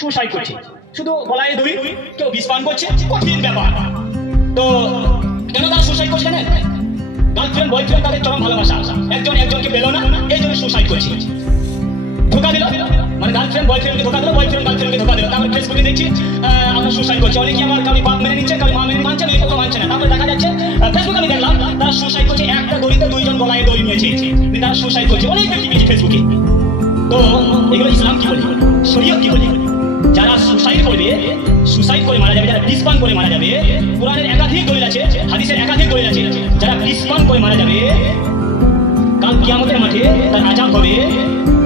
Suicide করছে, শুধু গলায় দড়ি, কেউ বিষ পান করছে, কঠিন ব্যাপার। তো কেন তারা সুসাইড করছে জানেন? গার্লফ্রেন্ড বয়ফ্রেন্ড তাদের চরম ভালোবাসা, একজন একজনকে পেল না, এই জন্য সুসাইড করছে। ধোকা দিল, মানে গার্লফ্রেন্ড বয়ফ্রেন্ডকে ধোকা দিল, বয়ফ্রেন্ড গার্লফ্রেন্ডকে ধোকা দিল। তারপর ফেসবুকে দেখছি আমরা সুসাইড করছি, অনেকে আমার কাউকে বাপ মেনে নিচ্ছে, কাউকে মা মেনে মানছে, মেয়ে কেউ মানছে না। তারপরে দেখা যাচ্ছে ফেসবুকে আমি দেখলাম তারা সুসাইড করছে, একটা দড়িতে দুইজন গলায় দড়ি নিয়েছে, তারা সুসাইড করছে, অনেক ব্যক্তি পেয়েছি ফেসবুকে। তো এগুলো ইসলাম কি বলে, শরীয়ত কি বলে? যারা সুসাইড করবে, সুসাইড করে মারা যাবে, যারা বিষ পান করে মারা যাবে, কোরআনের একাধিক দলিল আছে, হাদিসের একাধিক দলিল আছে, যারা বিষ পান করে মারা যাবে কাল কিয়ামতের মাঠে তার আযাব হবে।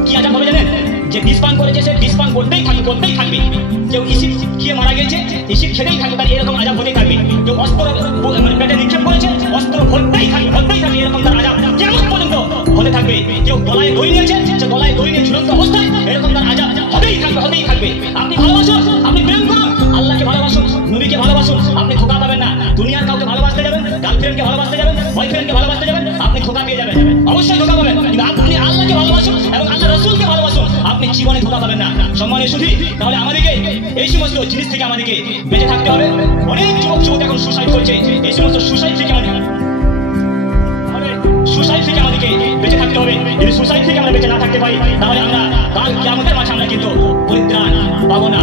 কি আযাব হবে জানেন? যে বিষ পান করেছে সে বিষ পান করতেই থাকবে, করতেই থাকবে। কেউ ইসিড খেয়ে মারা গেছে, ইসিড খেতেই থাকবে, তার এরকম আযাব হতেই থাকবে। কেউ অস্ত্র পেটে নিক্ষেপ করেছে, অস্ত্র ভরতেই থাকবে, ভরতেই থাকবে, এরকম তার আযাব কিয়ামত পর্যন্ত হতে থাকবে। কেউ গলায় দড়ি নিয়েছে, সে গলায় দড়ি নিয়ে ঝুলন্ত অবস্থায়, এরকম তার আযাব হতেই থাকবে, হতেই থাকবে। আপনি ভালোবাসুন, আপনি প্রেম করুন, আল্লাহকে ভালোবাসুন, নবীকে ভালোবাসুন, আপনি ধোঁকা পাবেন না। দুনিয়ার কাউকে ভালোবাসতে যাবেন, গার্লফ্রেন্ডকে ভালোবাসতে যাবেন, বয়ফ্রেন্ডকে ভালোবাসতে যাবেন, আপনি ধোঁকা পেয়ে যাবেন, অবশ্যই ধোঁকা পাবেন। কিন্তু আপনি আল্লাহকে ভালোবাসুন এবং আল্লাহ রাসূলকে ভালোবাসুন, আপনি জীবনে ধোঁকা পাবেন না। সম্মানের শুধু তাহলে আমাদেরকে এই সমস্ত জিনিস থেকে আমাদেরকে বেঁচে থাকতে হবে। অনেক যুবক যুবতী এখন সুসাইড করছে, এই সমস্ত সুসাইড থেকে আমাদেরকে বেঁচে থাকতে হবে। যদি সুসাইড থেকে আমরা বেঁচে না থাকতে পারি, তাহলে আমরা কাল কিয়ামতের মাঠে আমরা কিন্তু পরিত্রাণ পাবো না।